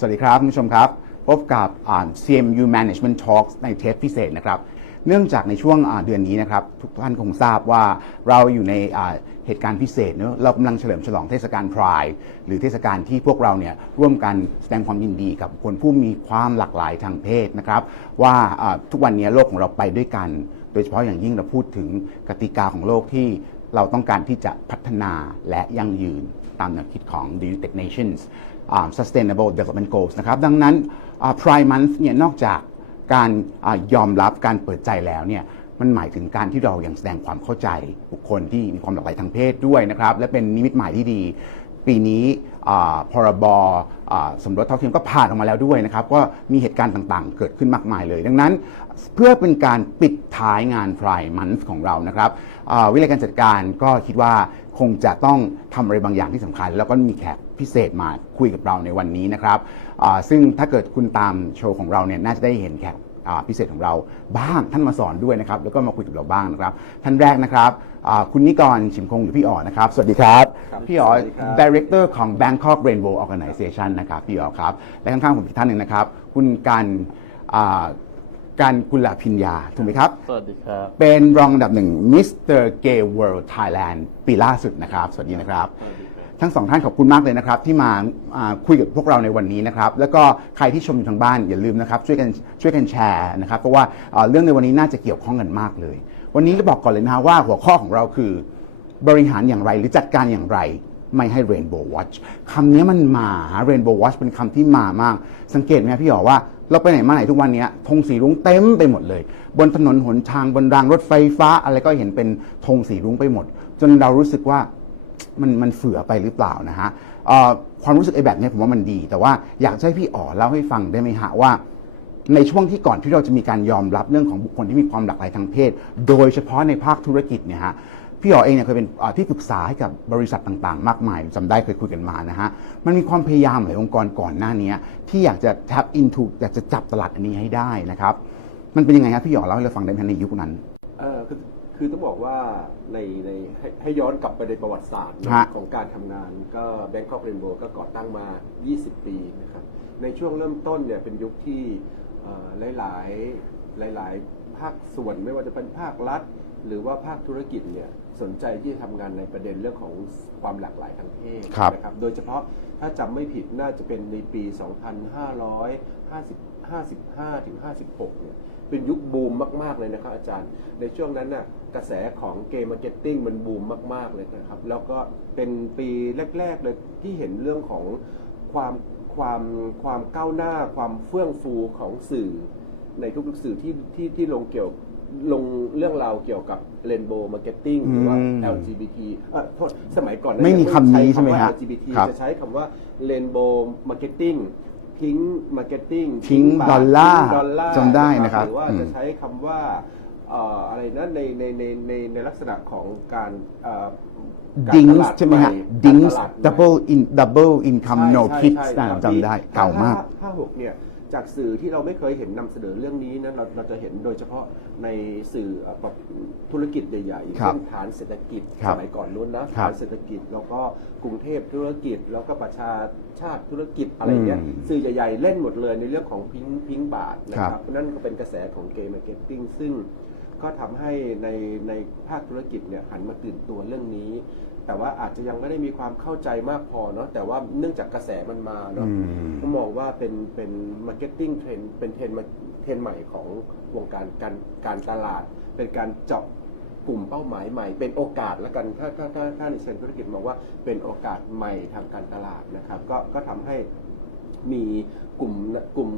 สวัสดีครับคุณผู้ชมครับ พบกับ CMU Management Talks ในเทปพิเศษนะครับ เนื่องจากในช่วงเดือนนี้นะครับ ทุกท่านคงทราบว่าเราอยู่ในเหตุการณ์พิเศษเนอะเรากำลังเฉลิมฉลองเทศกาลพรายหรือเทศกาลที่พวกเราเนี่ยร่วมกันแสดงความยินดีกับคนผู้มีความหลากหลายทางเพศนะครับ ว่าทุกวันนี้โลกของเราไปด้วยกัน โดยเฉพาะอย่างยิ่งเราพูดถึงกติกาของโลกที่ เราต้องการที่จะพัฒนาและยั่งยืนตามแนวคิดของ The United Nations Sustainable Development Goals นะครับดังนั้นอ่า Pride Month เนี่ยนอกจากการอยอมรับการเปิดใจแล้วเนี่ยมันหมายถึงการที่เรายังแสดงความเข้าใจบุคคลที่มีความหลากหลายทางเพศด้วยนะครับและเป็นนิมิตหมายที่ดี ปีนี้พรบสมรสเท่าเทียมก็ผ่านออกมาแล้วด้วยนะครับก็มีเหตุการณ์ต่างๆ เกิดขึ้นมากมายเลย ดังนั้นเพื่อเป็นการปิดท้ายงาน Pride Month ของเรานะครับวิธีการจัดการก็คิดว่าคงจะต้องทำอะไรบางอย่างที่สำคัญ แล้วก็มีแขกพิเศษมาคุยกับเราในวันนี้นะครับซึ่งถ้าเกิดคุณตามโชว์ของเราเนี่ยน่าจะได้เห็นแขก พิเศษของเราบ้างท่านมาสอนด้วยนะครับแล้วก็มาคุยกับเราบ้างนะครับ ท่านแรกนะครับอ่าคุณนิกรชิมคงหรือพี่อ๋อนะครับ สวัสดีครับครับพี่อ๋อสวัสดีครับ Director ของ Bangkok Rainbow Organization นะครับพี่อ๋อครับ และข้างๆผมอีกท่านหนึ่งนะครับ คุณการอ่าการกุลพิญญาถูกไหมครับ สวัสดีครับ เป็นรองอันดับหนึ่ง Mr. Gay World Thailand ปีล่าสุดนะครับ สวัสดีนะครับสวัสดีครับ ทั้งสองท่านขอบคุณมากเลยนะครับ ที่มาคุยกับพวกเราในวันนี้นะครับ แล้วก็ใครที่ชมอยู่ทางบ้านอย่าลืมนะครับ ช่วยกันช่วยกันแชร์นะครับเพราะว่าเรื่องในวันนี้น่าจะเกี่ยวข้องกันมากเลย วันนี้จะบอกก่อนเลยนะว่าหัวข้อของเราคือบริหารอย่างไรหรือจัดการอย่างไรไม่ให้ Rainbow Watch คำนี้มันมา Rainbow Watch เป็นคำที่มามาก สังเกตไหมพี่หอว่าเราไปไหนมาไหนทุกวันนี้ธงสีรุ้งเต็มไปหมดเลย บนถนนหนทางบนรางรถไฟฟ้า อะไรก็เห็นเป็นธงสีรุ้งไปหมด จนเรารู้สึกว่า มันมันเฟื่อไปหรือเปล่านะฮะความรู้สึกไอ้แบบนี้ผมว่ามันดี แต่ว่าอยากให้พี่อ๋อเล่าให้ฟังได้ไหมฮะว่า ในช่วงที่ก่อนที่เราจะมีการยอมรับเรื่องของบุคคลที่มีความหลากหลายทางเพศ โดยเฉพาะในภาคธุรกิจเนี่ยฮะพี่อ๋อเองเนี่ยเคยเป็นที่ปรึกษาให้กับบริษัทต่างๆ มากมายจำได้เคยคุยกันมานะฮะมันมีความพยายามหลายองค์กรก่อนหน้านี้ที่อยากจะ tap into อยากจะจับตลาดอันนี้ให้ได้นะครับ มันเป็นยังไงครับพี่อ๋อเล่าให้เราฟังได้ไหมในยุคนั้น คือคือต้องบอกว่าในในให้ให้ย้อนกลับไปในประวัติศาสตร์นะฮะ ของการทำงานก็ Bangkok Rainbow ก็ก่อตั้งมา 20 ปีนะครับ ในช่วงเริ่มต้นเนี่ยเป็นยุคที่เอ่อหลายหลาย ๆ หลาย ๆ ภาคส่วนไม่ว่าจะเป็นภาครัฐ หรือว่าภาคธุรกิจเนี่ยสนใจที่จะทำงานในประเด็นเรื่องของความหลากหลายทางเพศครับ นะครับ โดยเฉพาะถ้าจำไม่ผิดน่าจะเป็นในปี 2555 ถึง 56เนี่ย เป็นยุคบูมมาก ๆ เลยนะครับอาจารย์ ในช่วงนั้นน่ะกระแสของเกมมาร์เก็ตติ้งมันบูมมาก ๆ เลยนะครับ แล้วก็เป็นปีแรก ๆ เลยที่เห็นเรื่องของความความความก้าวหน้าความเฟื่องฟูของสื่อ ในทุกๆสื่อที่ที่ที่ลงเกี่ยวลงเรื่องราวเกี่ยวกับเรนโบว์มาร์เก็ตติ้งหรือว่าอืม LGBT เอ่อโทษสมัยก่อนนั้นไม่มีคำนี้ยังใช่ไหมว่าฮะ LGBT ครับจะใช้คำว่าเรนโบว์มาร์เก็ตติ้ง พิงมาร์เก็ตติ้ง Pink ดอลลาร์ดอลลาร์จำได้นะครับหรือว่าอืม จะใช้คำว่าเอ่ออะไรนะในในในในในลักษณะของการเอ่อการดิงตลาดใช่ไหมฮะใดิงการตลาดใหม่ double in double income ใช่ no ใช่ kids ใช่นะครับจำได้ เก่ามาก ห้าหกเนี่ย จากสื่อที่เราไม่เคยเห็นนำเสนอเรื่องนี้นะเราเราจะเห็นโดยเฉพาะในสื่อเอ่อแบบธุรกิจใหญ่ๆครับเช่นฐานเศรษฐกิจครัสบมัยก่อนนู้นนะครับฐานเศรษฐกิจแล้วก็กรุงเทพธุรกิจ แล้วก็ประชาชาติธุรกิจอะไรเงี้ยอืมสื่อใหญ่ๆเล่นหมดเลยในเรื่องของพิงพิงบาทนะคครัรับบ นั่นก็เป็นกระแสของเกมมาร์เก็ตติ้งซึ่ง ก็ทำให้ในในภาคธุรกิจเนี่ยหันมาตื่นตัวเรื่องนี้ แต่ว่าอาจจะยังไม่ได้มีความเข้าใจมากพอเนาะแต่ว่าเนื่องจากกระแสมันมาเนาะอืมก็มองว่าเป็นเป็นมาร์เก็ตติ้งเทรนเป็นเทรนมาเทรนใหม่ของวงการการการตลาด เป็นการเจาะกลุ่มเป้าหมายใหม่ เป็นโอกาสแล้วกันถ้าถ้าถ้าถ้าในเชิงธุรกิจมองว่าเป็นโอกาสใหม่ทางการตลาดนะครับ ก็ก็ทำให้มีกลุ่มกลุ่ม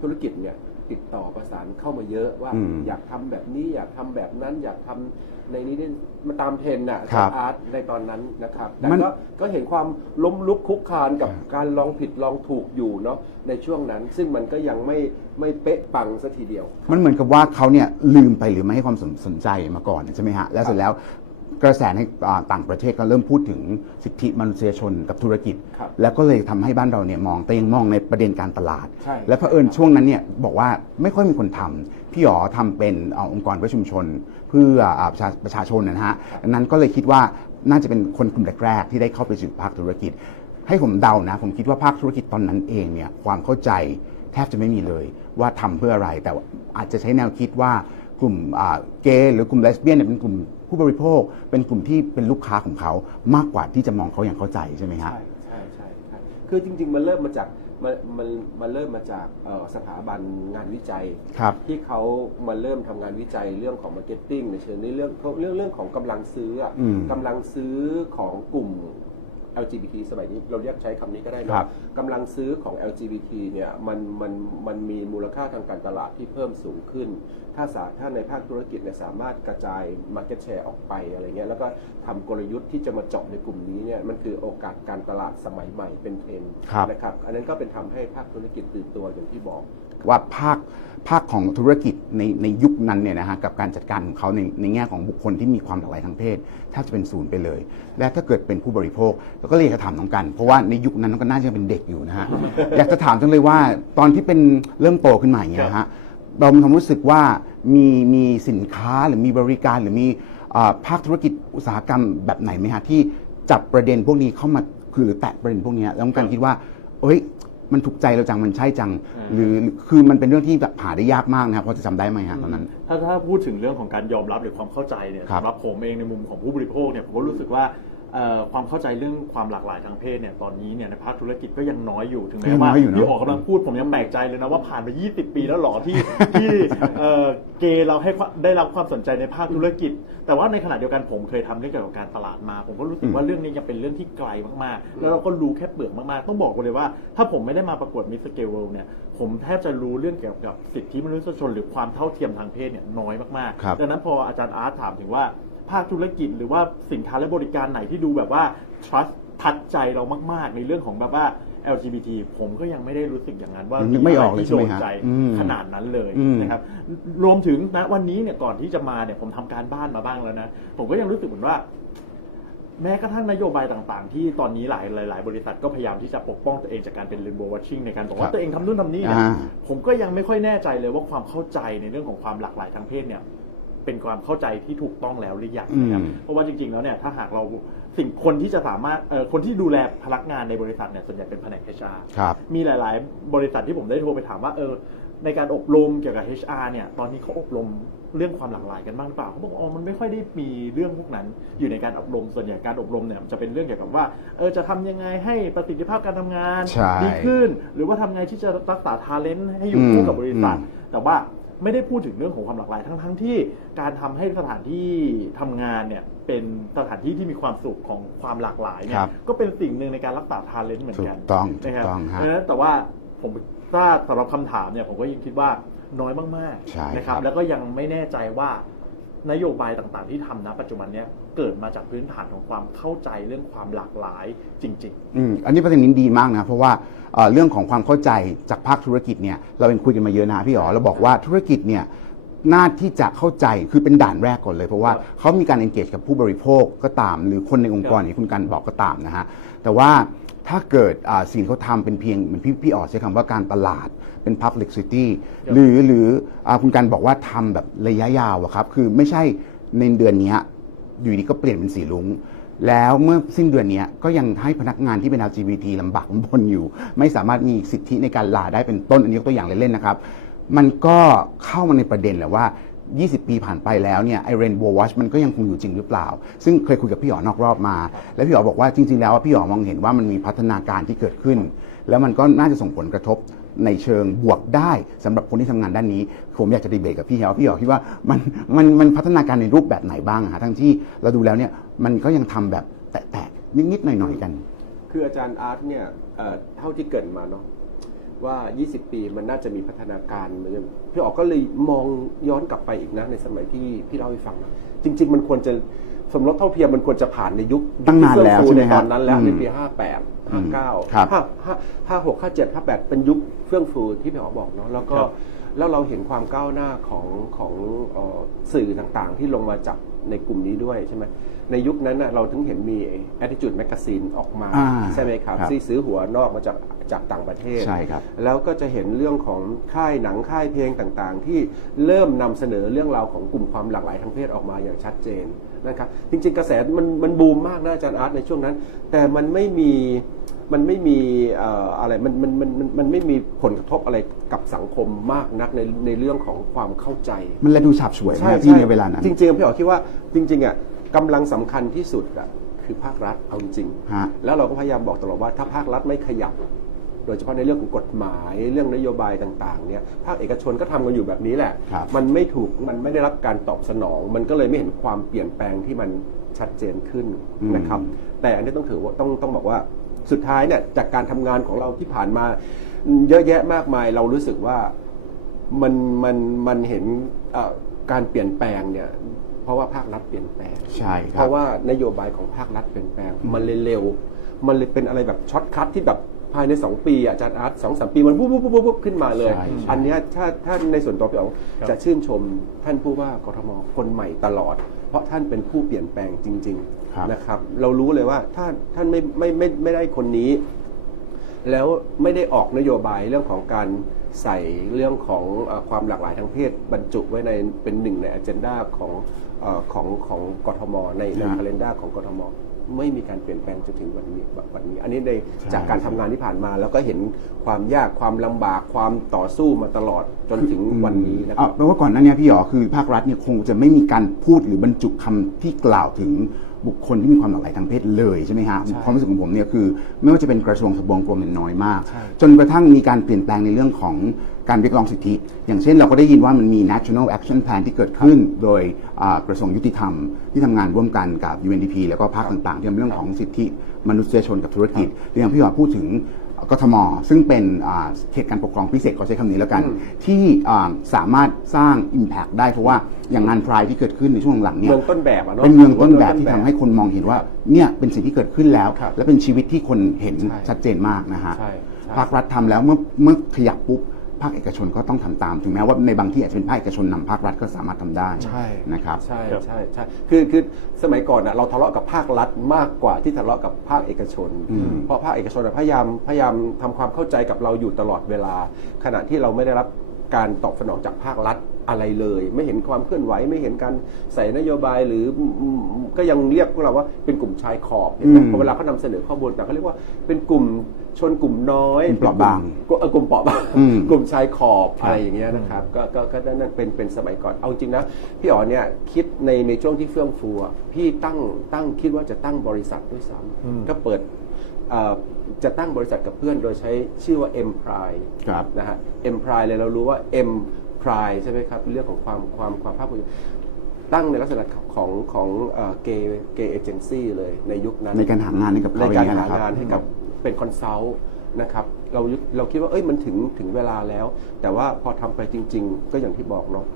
ธุรกิจเนี่ย ติดต่อประสานเข้ามาเยอะว่า อืมอยากทำแบบนี้อยากทำแบบนั้น อยากทำในนี้เนี่ยมาตามเทรนด์น่ะครับอาร์ตในตอนนั้นนะครับแต่มันก็ก็เห็นความล้มลุกคลุกคลานกับการลองผิดลองถูกอยู่เนาะในช่วงนั้น ซึ่งมันก็ยังไม่ไม่เป๊ะปังสัทีเดียว มันเหมือนกับว่าเขาเนี่ยลืมไปหรือไม่ให้ความสนสนใจมาก่อนใช่ไหมฮะแล้วเสร็จแล้ว กระแสในอ่าต่างประเทศก็เริ่มพูดถึงสิทธิมนุษยชนกับธุรกิจ ครับแล้วก็เลยทำให้บ้านเราเนี่ยมองแต่ยังมองในประเด็นการตลาด ใช่ และเผอิญช่วงนั้นเนี่ยบอกว่าไม่ค่อยมีคนทำพี่หยอทำเป็นอ่าองค์กรเพื่อชุมชน เพื่ออ่าประชาประชาชนนะฮะดังนั้นก็เลยคิดว่าน่าจะเป็นคนกลุ่มแรกๆที่ได้เข้าไปสู่ภาคธุรกิจ ให้ผมเดานะ ผมคิดว่าภาคธุรกิจตอนนั้นเองเนี่ยความเข้าใจแทบจะไม่มีเลยว่าทำเพื่ออะไร แต่ว่าอาจจะใช้แนวคิดว่ากลุ่มอ่าเกย์หรือกลุ่มเลสเบี้ยนเนี่ยเป็นกลุ่ม ผู้บริโภคเป็นกลุ่มที่เป็นลูกค้าของเขามากกว่าที่จะมองเขาอย่างเข้าใจใช่ไหมฮะ ใช่ใช่ใช่ใช่คือจริง ๆ มันเริ่มมาจากมันมันมันเริ่มมาจากเอ่อสถาบันงานวิจัย ครับ ที่เขามาเริ่มทำงานวิจัยเรื่องของมาร์เก็ตติ้งในเชิงในเรื่องเรื่องเรื่องของกำลังซื้ออะอืมกำลังซื้อของกลุ่ม LGBT สมัยนี้เราเรียกใช้คำนี้ก็ได้ครัเนาะบ กำลังซื้อของ LGBT เนี่ยมันมันมันมีมูลค่าทางการตลาดที่เพิ่มสูงขึ้น ถ้าสาถ้าในภาคธุรกิจเนี่ยสามารถกระจาย Market Share ออกไปอะไรเงี้ยแล้วก็ทำกลยุทธ์ที่จะมาเจาะในกลุ่มนี้เนี่ยมันคือโอกาสการตลาดสมัยใหม่เป็นเทรนด์ครับ นะครับ อันนั้นก็เป็นทำให้ภาคธุรกิจตื่นตัวอย่างที่บอก ว่าภาคภาคของธุรกิจในในยุคนั้นเนี่ยนะฮะกับการจัดการของเขาในในแง่ของบุคคลที่มีความหลากหลายทางเพศแทบจะเป็นศูนย์ไปเลย และถ้าเกิดเป็นผู้บริโภคเราก็เลยอยากจะถามน้องกัน เพราะว่าในยุคนั้นน้องกันน่าจะเป็นเด็กอยู่นะฮะ อยากจะถามจังเลยว่าตอนที่เป็นเริ่มโตขึ้นมาอย่างเงี้ยฮะเรามีความรู้สึกว่ามีมีสินค้าหรือมีบริการหรือมีอ่าภาคธุรกิจอุตสาหกรรมแบบไหนไหมฮะที่จับประเด็นพวกนี้เข้ามาคือหรือแตะประเด็นพวกเนี้ยแล้วน้องกันคิดว่า เอ้ย มันถูกใจเราจังมันใช่จังหรือหรือคือมันเป็นเรื่องที่แบบหาได้ยากมากนะครับพอจะจำได้ไหมฮะตอนนั้น ถ้าถ้าพูดถึงเรื่องของการยอมรับหรือความเข้าใจเนี่ยครับสำหรับผมเองในมุมของผู้บริโภคเนี่ยผมก็รู้สึกว่าเอ่อ ความเข้าใจเรื่องความหลากหลายทางเพศเนี่ยตอนนี้เนี่ยในภาคธุรกิจก็ยังน้อยอยู่ถึงก็แม้ยังว่าน้อยอยู่เนอะที่ออกกำลังพูดผมยังแปลกใจเลยนะว่าผ่านไป20 ปีแล้วหรอที่ที่เอ่อเกย์เราให้ความได้รับความสนใจในภาคธุรกิจ แต่ว่าในขณะเดียวกันผมเคยทำเรื่องเกี่ยวกับการตลาดมา ผมก็รู้สึกว่าเรื่องนี้ยังเป็นเรื่องที่ไกลมากๆ แล้วเราก็รู้แค่เปลือกมากๆ ต้องบอกเลยว่า ถ้าผมไม่ได้มาประกวดมิสเกลเวลเนี่ยผมแทบจะรู้เรื่องเกี่ยวกับสิทธิมนุษยชน หรือความเท่าเทียมทางเพศเนี่ยน้อยมากครับๆดังนั้นพออาจารย์อาร์ตถามถึงว่า ภาคธุรกิจ หรือว่าสินค้าและบริการไหนที่ดูแบบว่า trust ทัดใจเรามาก ๆ ในเรื่องของแบบว่า LGBT ผมก็ยังไม่ได้รู้สึกอย่างนั้นว่านึกไม่ออกเลยที่ใช่ไหมโดนฮะใจอืมขนาดนั้นเลยอืมนะครับรวมถึงณวันนี้เนี่ยก่อนที่จะมาเนี่ยผมทำการบ้านมาบ้างแล้วนะผมก็ยังรู้สึกเหมือนว่า แม้กระทั่งนโยบายต่างๆ ที่ตอนนี้หลายหลาย ๆ บริษัทก็พยายามที่จะปกป้องตัวเองจากการเป็น rainbow watching ในการบอกครัว่าบตัวเองทำนู่นทำนี่เนี่ยอ่าผมก็ยังไม่ค่อยแน่ใจเลยว่าความเข้าใจในเรื่องของความหลากหลายทางเพศเนี่ย เป็นความเข้าใจที่ถูกต้องแล้วหรือยังนะครับ อืม เพราะว่าจริงๆแล้วเนี่ยถ้าหากเราสิ่งคนที่จะสามารถเอ่อคนที่ดูแลพนักงานในบริษัทเนี่ยส่วนใหญ่เป็นแผนก HR ครับ มีหลาย ๆ บริษัทที่ผมได้โทรไปถามว่าเออในการอบรมเกี่ยวกับ HR เนี่ยตอนนี้เขาอบรมเรื่องความหลากหลายกันบ้างหรือเปล่าเขาบอกอ๋อมันไม่ค่อยได้มีเรื่องพวกนั้น อยู่ในการอบรมส่วนใหญ่การอบรมเนี่ยมันจะเป็นเรื่องเกี่ยวกับว่าเออจะทำยังไงให้ประสิทธิภาพการทำงานใช่ดีขึ้น หรือว่าทำไงที่จะรักษาทาเลนต์ให้อยู่คู่กับบริษัท อืม แต่ว่า ไม่ได้พูดถึงเรื่องของความหลากหลายทั้งทั้งที่การทำให้สถานที่ทำงานเนี่ยเป็นสถานที่ที่มีความสุขของความหลากหลายเนี่คยรับก็เป็นสิ่งหนึ่งในการรักษาทาเลนต์เหมือนถูกักนต้องถูนะกครับต้องฮะเพราะฉะนั้นแต่ว่าผมถ้าสำหรับคำถามเนี่ยผมก็ยังคิดว่าน้อยมากใช่ๆนะคครัรับบแล้วก็ยังไม่แน่ใจว่านโยบายต่างๆที่ทำนะปัจจุบันเนี้ย เกิดมาจากพื้นฐานของความเข้าใจเรื่องความหลากหลายจริง ๆ อืมอันนี้ประเด็นนี้ดีมากนะเพราะว่าเอ่อเรื่องของความเข้าใจจากภาคธุรกิจเนี่ยเราเป็นคุยกันมาเยอะนะพี่อ๋อเราบอกว่าธุรกิจเนี่ยหน้าที่จะเข้าใจคือเป็นด่านแรกก่อนเลย เพราะว่าเขามีการ engage กับผู้บริโภคก็ตาม หรือคนในองค์กรอย่างที่คุณกันบอกก็ตามนะฮะแต่ว่าถ้าเกิดอ่าสิ่งที่เขาทำเป็นเพียงเหมือนพี่พี่อ๋อใช้คำว่าการตลาดเป็น public city ครับหรือหรืออาคุณกันบอกว่าทำแบบระยะยาวอะครับคือไม่ใช่ในเดือนเนี้ย อยู่ดีก็เปลี่ยนเป็นสีลุงแล้วเมื่อสิ้นเดือนนี้ก็ยังให้พนักงานที่เป็น LGBT ลำบากลำบนอยู่ ไม่สามารถมีสิทธิในการลาได้เป็นต้น อันนี้ยกตัวอย่างเล่นๆนะครับ มันก็เข้ามาในประเด็นแหละว่า 20 ปีผ่านไปแล้วเนี่ยไอเรนโบว์วอชมันก็ยังคงอยู่จริงหรือเปล่า ซึ่งเคยคุยกับพี่หอนอกรอบมา แล้วพี่หอบอกว่าจริง ๆ แล้วพี่หอมองเห็นว่ามันมีพัฒนาการที่เกิดขึ้น แล้วมันก็น่าจะส่งผลกระทบ ในเชิงบวกได้สำหรับคนที่ทำงานด้านนี้ ผมอยากจะดีเบตกับพี่เหรอพี่เหรอคิดว่ามันมันมันพัฒนาการในรูปแบบไหนบ้างฮะทั้งที่เราดูแล้วเนี่ยมันก็ยังทำแบบแตะๆนิดๆหน่อยๆกัน คืออาจารย์อาร์ตเนี่ยเอ่อเท่าที่เกิดมาเนาะว่า 20 ปีมันน่าจะมีพัฒนาการเหมือนกันพี่ออกก็เลยมองย้อนกลับไปอีกนะในสมัยที่พี่เล่าให้ฟังนะจริง ๆ มันควรจะ สมรสเท่าเทียมมันควรจะผ่านในยุคตั้งนานแล้วที่ใช่ไหมในคตรับอนนั้นแล้วอืมในปี58 59ครับ5 56 57 58เป็นยุคเฟื่องฟูที่พี่อ๋อบอกเนาะแล้วก็ครับ แล้วเราเห็นความก้าวหน้าของของเอ่อสื่อต่างๆ ที่ลงมาจับในกลุ่มนี้ด้วยใช่ไหมในยุคนั้นน่ะเราถึงเห็นมี attitude magazine ออกมาอ่าใช่ไหมครับครับ ที่ซื้อหัวนอกมาจากจากต่างประเทศใช่ครับแล้วก็จะเห็นเรื่องของค่ายหนังค่ายเพลงต่างๆ ที่เริ่มนำเสนอเรื่องราวของกลุ่มความหลากหลายทางเพศออกมาอย่างชัดเจนนะครับจริงๆกระแสมันมันบูมมากนะอาจารย์อาร์ตในช่วงนั้น แต่มันไม่มี มันไม่มีเอ่ออะไรมันมันมันมันมันไม่มีผลกระทบอะไรกับสังคมมากนักในในเรื่องของความเข้าใจ มันเลยดูฉับฉวยนะพี่ในเวลานั้น จริงๆพี่อ๋อคิดว่าจริงๆอะกำลังสำคัญที่สุดอะคือภาครัฐเอาจริงฮะแล้วเราก็พยายามบอกตลอดว่าถ้าภาครัฐไม่ขยับ โดยเฉพาะในเรื่องของกฎหมายเรื่องนโยบายต่างๆเนี่ยภาคเอกชนก็ทำกันอยู่แบบนี้แหละครับมันไม่ถูกมันไม่ได้รับการตอบสนอง มันก็เลยไม่เห็นความเปลี่ยนแปลงที่มันชัดเจนขึ้นนะครับ แต่อันนี้ต้องถือว่าต้องต้องบอกว่า สุดท้ายเนี่ยจากการทำงานของเราที่ผ่านมา เยอะแยะมากมายเรารู้สึกว่ามันมันมันเห็นเอ่อการเปลี่ยนแปลงเนี่ยเพราะว่าภาครัฐเปลี่ยนแปลงใช่คเพรับราะว่านโยบายของภาครัฐเปลี่ยนแปลง มันเลยเร็ว มันเลยเป็นอะไรแบบช็อตคัทที่แบบภายใน 2 ปีอะอาจารย์อาร์ตสองสามปีมันปุ๊บปุ๊บปุ๊บปุ๊บขึ้นมาเลยใช่ใช่อันเนี้ยถ้าถ้าในส่วนตัวพี่อ๋องจะชื่นชมท่านผู้ว่ากทมคนใหม่ตลอด เพราะท่านเป็นผู้เปลี่ยนแปลงจริง ครับๆนะครับ เรารู้เลยว่าถ้าท่านไม่ไม่ไม่ไม่ได้คนนี้ แล้วไม่ได้ออกนโยบายเรื่องของการใส่เรื่องของเออความหลากหลายทางเพศบรรจุไว้ในเป็นหนึ่งในอ g e n d a ของเออของของกทม ในในนะคาล endar ของกทม ไม่มีการเปลี่ยนแปลงจนถึงวันนี้วันนี้ อันนี้ในใช่ จากการทำงานที่ผ่านมา แล้วก็เห็นความยากความลำบากความต่อสู้มาตลอดจนถึงวันนี้นะคอะรับแปลว่าก่อนหน้านี้พี่หยอคือภาครัฐเนี่ยคงจะไม่มีการพูดหรือบรรจุคำที่กล่าวถึง บุคคลที่มีความหลากหลายทางเพศเลยใช่ไหมฮะใช่ความรู้สึกของผมเนี่ยคือ ไม่ว่าจะเป็นกระทรวงทบวงกรมเนี่ยน้อยมาก ใช่ จนกระทั่งมีการเปลี่ยนแปลงในเรื่องของการเรียกร้องสิทธิ อย่างเช่นเราก็ได้ยินว่ามันมี national action plan ที่เกิดขึ้น โดยอ่ากระทรวงยุติธรรม ที่ทำงานร่วมกันกับ UNDP แล้วก็ภาคต่างๆที่ทำเรื่องของสิทธิมนุษยชนกับธุรกิจหรืออย่างพี่หยอพูดถึง กทม ซึ่งเป็นอ่าเขตการปกครองพิเศษขอใช้คำนี้แล้วกันอืมที่อ่าสามารถสร้าง Impact ได้เพราะว่าอย่างงานพรายที่เกิดขึ้นในช่วงหลังเนี่ยเมืองต้นแบบอะเนาะเป็นเมืองต้นแบบที่ทำให้คนมองเห็นว่าเนี่ยเป็นสิ่งที่เกิดขึ้นแล้วครับและเป็นชีวิตที่คนเห็นใช่ชัดเจนมากนะฮะใช่ใช่ภาครัฐทำแล้วเมื่อเมื่อขยับปุ๊บ ภาคเอกชนก็ต้องทำตาม ถึงแม้ว่าในบางที่อาจจะเป็นภาคเอกชนนำภาครัฐก็สามารถทำได้ใช่นะครับใช่ครับใช่ใช่คือคือสมัยก่อนน่ะเราทะเลาะกับภาครัฐมากกว่าที่ทะเลาะกับภาคเอกชนอืมเพราะภาคเอกชนน่ะพยายามพยายามทำความเข้าใจกับเราอยู่ตลอดเวลา ขณะที่เราไม่ได้รับการตอบสนองจากภาครัฐอะไรเลย ไม่เห็นความเคลื่อนไหวไม่เห็นการใส่นโยบายหรืออืมอืมก็ยังเรียกพวกเราว่าเป็นกลุ่มชายขอบเห็นไหมอืมพอเวลาเขานำเสนอข้อมูลแต่เขาเรียกว่าเป็นกลุ่ม ชนกลุ่มน้อยกลุ่มเปราะบางก็เออกลุ่มเปราะบางอืมกลุ่มชายขอบครับอะไรอย่างเงี้ยนะครับก็ก็ก็นั่นเป็นเป็นสมัยก่อนเอาจริงนะพี่อ๋อเนี่ยคิดในในช่วงที่เฟื่องฟูอะพี่ตั้งตั้งคิดว่าจะตั้งบริษัทด้วยซ้อืมำก็เปิดเอ่อจะตั้งบริษัทกับเพื่อนโดยใช้ชื่อว่า M Pride ครับนะฮะ M Pride เลยเรารู้ว่า M Pride ใช่ไหมครับเรื่องของความความความภาคภูมิใจตั้งในลักษณะของของเกย์เกย์เอเจนซี่เลยในยุคนั้น ในการหางานให้กับในเขาการอย่หาเยะคบงานให้กับ เป็นคอนซัลท์นะครับเราเราคิดว่าเอ้ยมันถึงถึงเวลาแล้ว แต่ว่าพอทำไปจริง ๆ ก็อย่างที่บอกเนาะ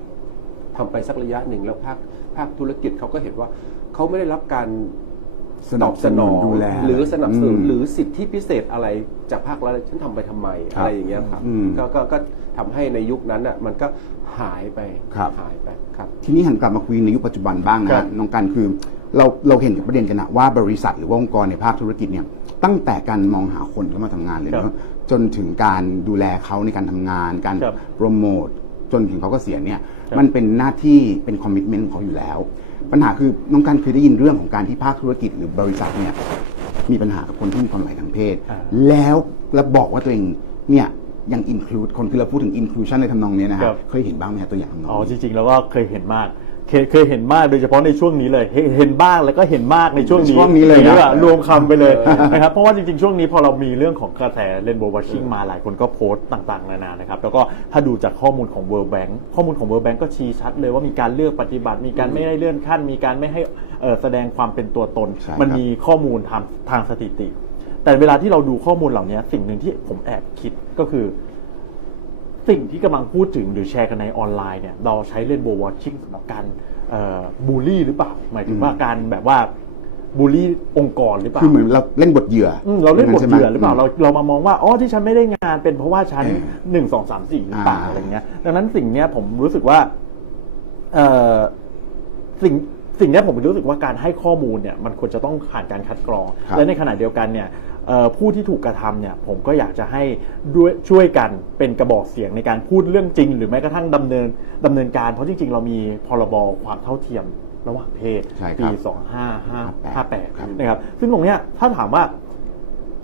ทำไปสักระยะหนึ่งแล้วภาคภาคธุรกิจเขาก็เห็นว่าเขาไม่ได้รับการสนับสนุนดูแลหรือสนับสนุนอืมหรือสิทธิพิเศษอะไรจากภาครัฐฉันทำไปทำไมครับอะไรอย่างเงี้ยครับอืมก็ก็ก็ทำให้ในยุคนั้นอะมันก็หายไปครับหายไปครับ ทีนี้หันกลับมาคุยในยุคปัจจุบันบ้างครันะบน้องกันคือเราเราเห็นประเด็นกันนะว่าบริษัทหรือว่าองค์กรในภาคธุรกิจเนี่ย ตั้งแต่การมองหาคนเข้ามาทำงานเลยครัเนาะบจนถึงการดูแลเขาในการทำงาน การครับโปรโมทจนถึงเขาก็เสียณเนี่ยครับมันเป็นหน้าที่เป็นคอมมิชเมนต์ของเขาอยู่แล้ว ปัญหาคือน้องกันเคยได้ยินเรื่องของการที่ภาคธุรกิจหรือบริษัทเนี่ยมีปัญหากับคนที่มีความหลากหลายทางเพศ อ่า แล้วแล้วบอกว่าตัวเองเนี่ยยังอินคลูดคนคือเราพูดถึงอินคลูชันในทำนองเนี้ยนะฮะครับ เคยเห็นบ้างไหมฮะตัวอย่างทำนองอ๋อนี้ จริงๆแล้วก็เคยเห็นมาก เคยเคยเห็นมากโดยเฉพาะในช่วงนี้เลยเห็นเห็นบ้างแล้วก็เห็นมากในช่วงนี้ช่วงนี้เลยนะรีกว่ารวมคำไปเลยนะครับเพราะว่าจริงๆ ช่วงนี้พอเรามีเรื่องของกระแสเรนโบว์ว a ช h ิ n งมาหลายคนก็โพสต์ต่างๆนานานะครับแล้วก็ถ้าดูจากข้อมูลของ World Bank ข้อมูลของ World Bank ก็ชี้ชัดเลยว่ามีการเลือกปฏิบัติ มีการไม่ให้เลื่อนขั้น มีการไม่ให้เอ่อแสดงความเป็นตัวตน ใช่มันครับมีข้อมูลทางทางสถิติ แต่เวลาที่เราดูข้อมูลเหล่านี้สิ่งหนึ่งที่ผมแอบคิดก็คือ สิ่งที่กำลังพูดถึงหรือแชร์กันในออนไลน์เนี่ยเราใช้เล่นโบว์วอชชิ่งสำหรับการบูลลี่หรือเปล่า หมายถึงว่าการแบบว่าบูลลี่องค์กรหรือเปล่าคือเหมือนเราเล่นบทเหยื่ออืมเราเล่นบทใช่ไเหยื่อหรือเปล่าเราเรามามองว่าอ๋อที่ฉันไม่ได้งานเป็นเพราะว่าฉันเออหนึ่งสองสามสี่หรือเปล่าอ่าอะไรเงี้ย ดังนั้นสิ่งเนี้ยผมรู้สึกว่า เอ่อสิ่ง สิ่งเนี้ยผมรู้สึกว่าการให้ข้อมูลเนี่ยมันควรจะต้องผ่านการคัดกรอง ครับและในขณะเดียวกันเนี่ยเอ่อผู้ที่ถูกกระทำเนี่ยผมก็อยากจะให้ด้วยช่วยกันเป็นกระบอกเสียงในการพูดเรื่องจริง หรือแม้กระทั่งดำเนินดำเนินการเพราะจริงๆ เรามีพรบความเท่าเทียมระหว่างเพศใช่ครับปีสองห้าห้าห้าแปดครับ นะครับซึ่งตรงเนี้ยถ้าถามว่า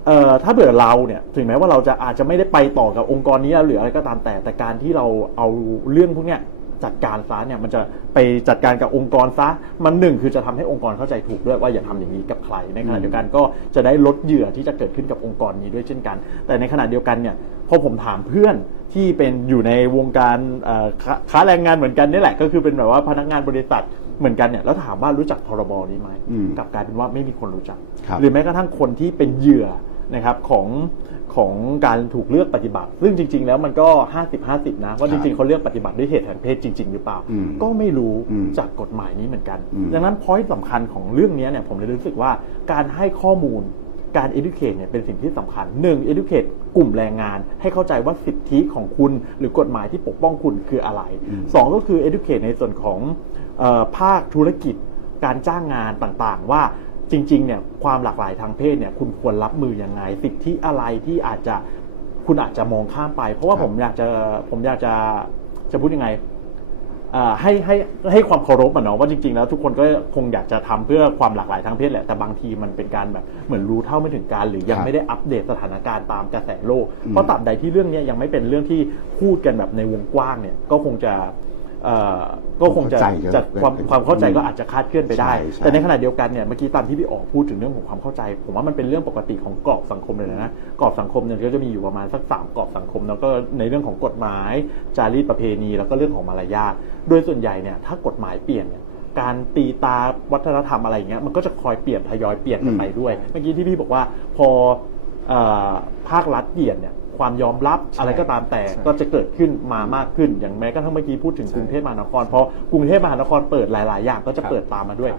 เอ่อถ้าเบื่อเราเนี่ยถึงแม้ว่าเราจะอาจจะไม่ได้ไปต่อกับองค์กรนี้หรืออะไรก็ตามแต่แต่การที่เราเอาเรื่องพวกเนี้ย จัดการซะเนี่ยมันจะไปจัดการกับองค์กรซะมันหนึ่งคือจะทำให้องค์กรเข้าใจถูกด้วยว่าอย่าทำอย่างนี้กับใครในขณะเดียวกันก็จะได้ลดเหยื่อที่จะเกิดขึ้นกับองค์กรนี้ด้วยเช่นกัน แต่ในขณะเดียวกันเนี่ยพอผมถามเพื่อนที่เป็นอยู่ในวงการเอ่อค้าค้าแรงงานเหมือนกันนี่แหละ ก็คือเป็นแบบว่าพนักงานบริษัทเหมือนกันเนี่ยแล้วถามว่ารู้จักพรบนี้ไหมอืมกลับกลายเป็นว่าไม่มีคนรู้จักครับหรือแม้กระทั่งคนที่เป็นเหยื่อ นะครับของของการถูกเลือกปฏิบัติ ซึ่งจริง ๆ แล้วมันก็ 50 50 นะ ว่าจริง ๆเขาเลือกปฏิบัติด้วยเหตุแห่งเพศจริง ๆ หรือเปล่า อืมก็ไม่รู้อืมจากกฎหมายนี้เหมือนกัน อืม ดังนั้นพอยต์สำคัญของเรื่องนี้เนี่ยผมเลยรู้สึกว่าการให้ข้อมูลการ educate เนี่ยเป็นสิ่งที่สำคัญหนึ่ง educate กลุ่มแรงงาน ให้เข้าใจว่าสิทธิของคุณหรือกฎหมายที่ปกป้องคุณคืออะไรสองก็คือ educate ในส่วนของเออภาคธุรกิจ การจ้างงานต่างๆ ว่า จริงๆเนี่ยความหลากหลายทางเพศเนี่ยคุณควรรับมือยังไงสิทธิอะไรที่อาจจะคุณอาจจะมองข้ามไป เพราะว่าครับผมอยากจะผมอยากจะจะพูดยังไงอ่าให้ให้ให้ความเคารพอะเนาะว่าจริงๆแล้วทุกคนก็คงอยากจะทำเพื่อความหลากหลายทางเพศแหละแต่บางทีมันเป็นการแบบเหมือนรู้เท่าไม่ถึงการ หรือยังครับไม่ได้อัปเดตสถานการณ์ตามกระแสโลกอืมเพราะตราบใดที่เรื่องเนี้ยยังไม่เป็นเรื่องที่พูดกันแบบในวงกว้างเนี่ยก็คงจะเอ่อ ก็คงจะเข้าใจจะความเกิดขึ้นความเข้าใจก็อาจจะคลาดเคลื่อนไปได้ใช่ใช่แต่ในขณะเดียวกันเนี่ยเมื่อกี้ตามที่พี่อ๋อพูดถึงเรื่องของความเข้าใจ ผมว่ามันเป็นเรื่องปกติของกรอบสังคมเลยนะกรอบสังคมเนี่ยก็จะมีอยู่ประมาณสักสามกรอบสังคม แล้วก็ในเรื่องของกฎหมาย จารีตประเพณี แล้วก็เรื่องของมารยาทโดยส่วนใหญ่เนี่ยถ้ากฎหมายเปลี่ยนเนี่ยการตีตาวัฒนธรรมอะไรอย่างเงี้ยมันก็จะคอยเปลี่ยนทยอยเปลี่ยนกันไปด้วย เมื่อกี้ที่พี่บอกว่าพอเอ่อภาครัฐเปลี่ยนเนี่ย ความยอมรับอะไรก็ตามแต่ใช่ก็จะเกิดขึ้นมามากขึ้นอย่างแม้กระทั่งเมื่อกี้พูดถึงกรุงเทพมหานครพอกรุงเทพมหานครเปิดหลาย ๆ อย่างก็จะเปิดตามมาด้วย